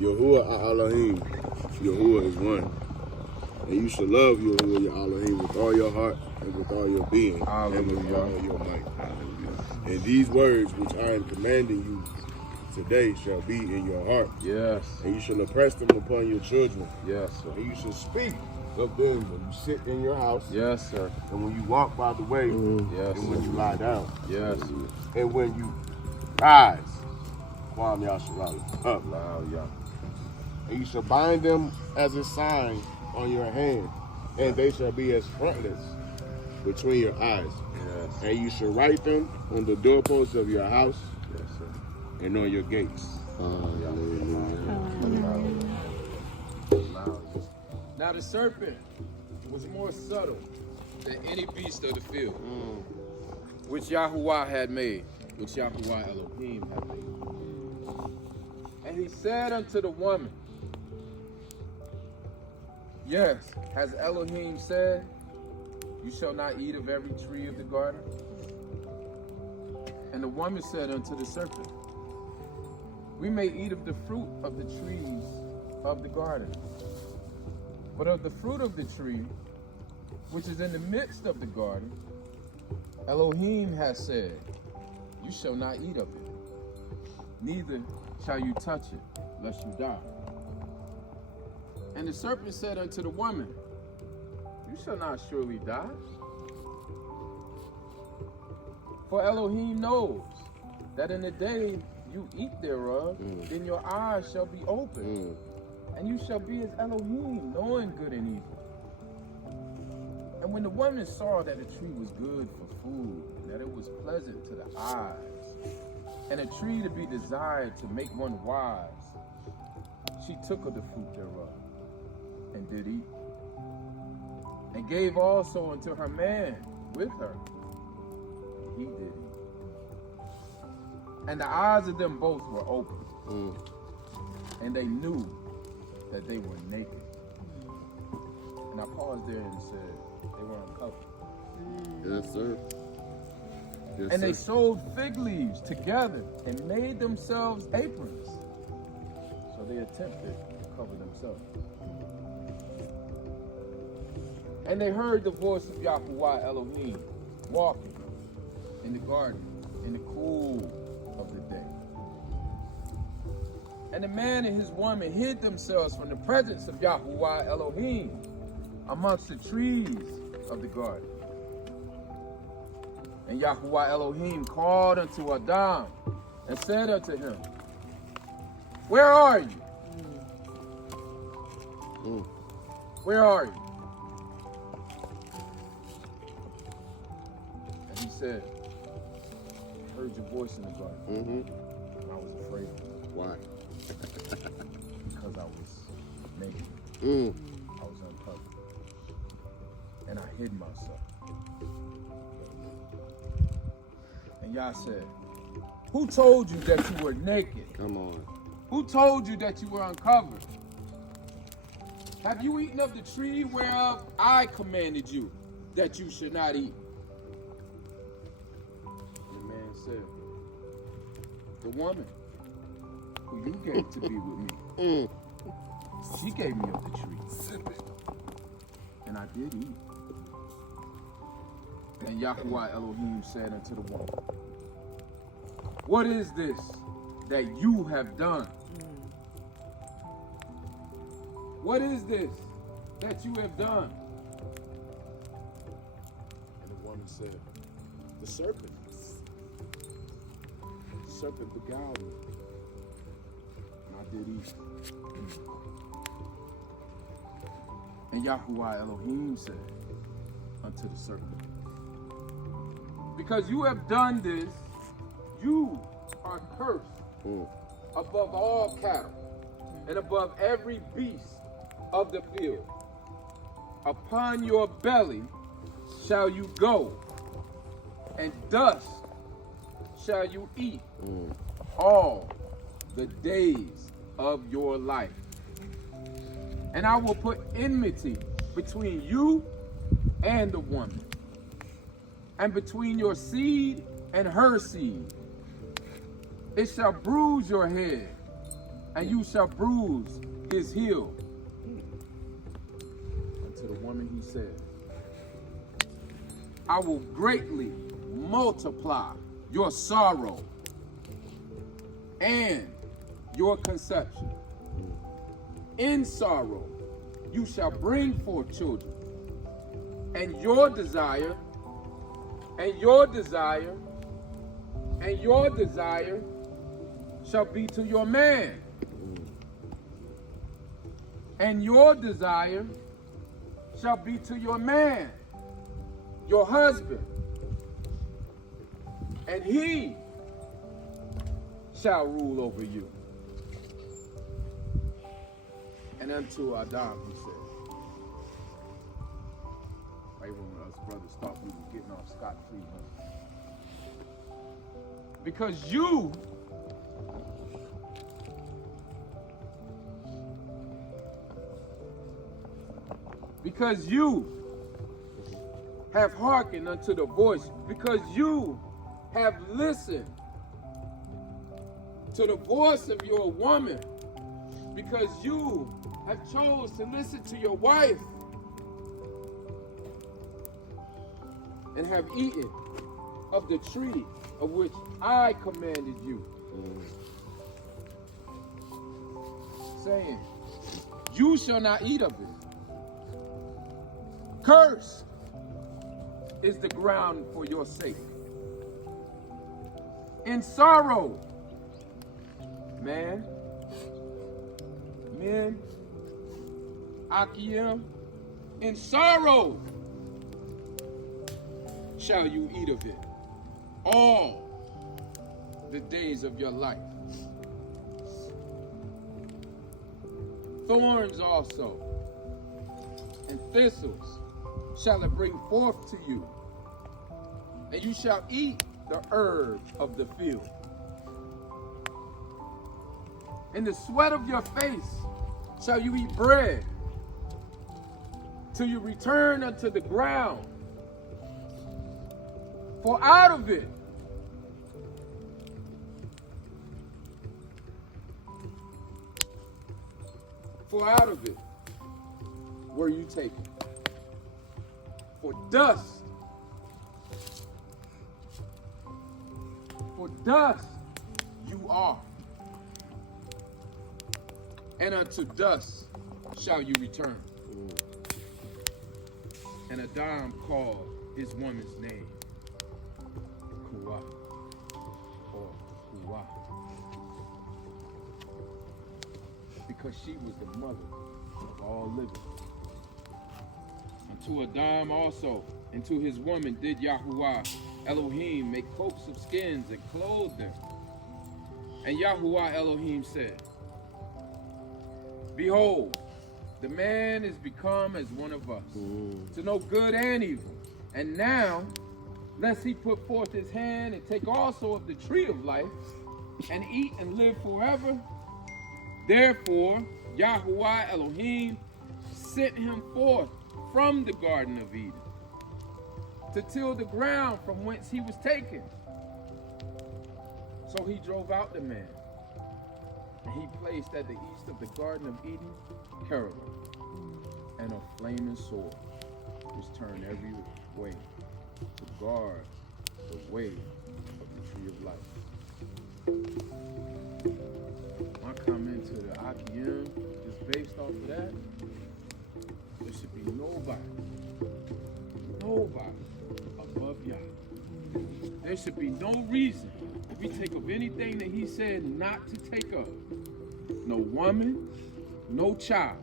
Yahuwah Elohim. Yahuwah is one. And you should love Yahuwah your Elohim with all your heart and with all your being and with all your might. And these words which I am commanding you today shall be in your heart. Yes. And you shall impress them upon your children. Yes, sir. And you shall speak of them when you sit in your house. Yes, sir. And when you walk by the way. Yes. And when you lie down. Yes. And when you rise. Kwam Yasharala. Up. And you shall bind them as a sign on your hand, and they shall be as frontlets between your eyes. Yes. And you shall write them on the doorposts of your house. Yes, sir. And on your gates. Now the serpent was more subtle than any beast of the field, which Yahuwah had made, which Yahuwah Elohim had made. And he said unto the woman, yes, has Elohim said, you shall not eat of every tree of the garden? And the woman said unto the serpent, we may eat of the fruit of the trees of the garden, but of the fruit of the tree, which is in the midst of the garden, Elohim has said, you shall not eat of it, neither shall you touch it, lest you die. And the serpent said unto the woman, you shall not surely die. For Elohim knows that in the day you eat thereof, then your eyes shall be opened, and you shall be as Elohim, knowing good and evil. And when the woman saw that the tree was good for food, and that it was pleasant to the eyes, and a tree to be desired to make one wise, she took of the fruit thereof, and did eat, and gave also unto her man with her, and he did eat. And the eyes of them both were opened, and they knew that they were naked. And I paused there and said, they were uncovered. Yes, sir. Yes, and they sewed fig leaves together and made themselves aprons. So they attempted to cover themselves. And they heard the voice of Yahuwah Elohim walking in the garden in the cool of the day. And the man and his woman hid themselves from the presence of Yahuwah Elohim amongst the trees of the garden. And Yahuwah Elohim called unto Adam and said unto him, where are you? Where are you? And he said, I heard your voice in the garden. And I was afraid. Why? Because I was naked. I was uncovered. And I hid myself. And Yah said, who told you that you were naked? Come on. Who told you that you were uncovered? Have you eaten of the tree whereof I commanded you that you should not eat? The man said, the woman who you gave to be with me, she gave me of the tree. And I did eat. And Yahuwah Elohim said unto the woman, what is this that you have done? What is this that you have done? And the woman said, the serpent. The serpent beguiled me, and I did eat. And Yahuwah Elohim said unto the serpent, because you have done this, you are cursed above all cattle and above every beast of the field. Upon your belly shall you go, and dust shall you eat all the days of your life. And I will put enmity between you and the woman, and between your seed and her seed. It shall bruise your head, and you shall bruise his heel. And to the woman he said, I will greatly multiply your sorrow and your conception. In sorrow you shall bring forth children, and your desire, and your desire, and your desire shall be to your man, and your desire shall be to your man, your husband, and he shall rule over you. And unto Adam he said, right when us brothers thought we were getting off scot-free, huh? Because you have hearkened unto the voice, because you have listened to the voice of your woman, because you have chose to listen to your wife, and have eaten of the tree of which I commanded you, saying, you shall not eat of it. Cursed is the ground for your sake. In sorrow, men, Achiam, in sorrow shall you eat of it all the days of your life. Thorns also and thistles shall it bring forth to you, and you shall eat the herb of the field. In the sweat of your face shall you eat bread, till you return unto the ground. For out of it were you taken. For dust you are, and unto dust shall you return. And Adam called his woman's name Kuah, or Kuah, because she was the mother of all living. And to Adam also, and to his woman did Yahuwah Elohim make coats of skins and clothe them. And Yahuwah Elohim said, behold, the man is become as one of us, to know good and evil. And now, lest he put forth his hand and take also of the tree of life, and eat and live forever. Therefore, Yahuwah Elohim sent him forth from the Garden of Eden, to till the ground from whence he was taken. So he drove out the man, and he placed at the east of the Garden of Eden cherubim and a flaming sword, which turned every way to guard the way of the tree of life. My comment to the Achiam, just based off of that, there should be nobody above Yah. There should be no reason if we take of anything that he said not to take of. No woman, no child,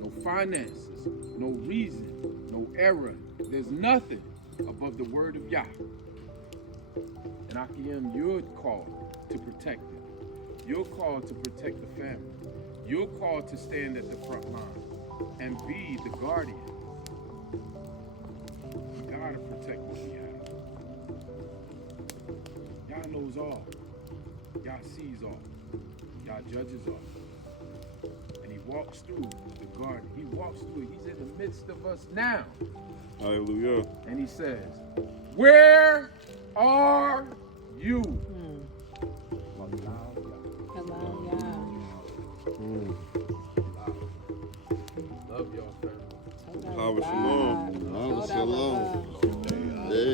no finances, no reason, no error. There's nothing above the word of Yah. And Achiam, you're called to protect it. You're called to protect the family. You're called to stand at the front line and be the guardian. You gotta protect what we have. Yah knows all. Yah sees all. Yah judges all. And he walks through the garden. He walks through it. He's in the midst of us now. Hallelujah. And he says, where are you? Allow Yah. Shalom. Shalom. Shalom.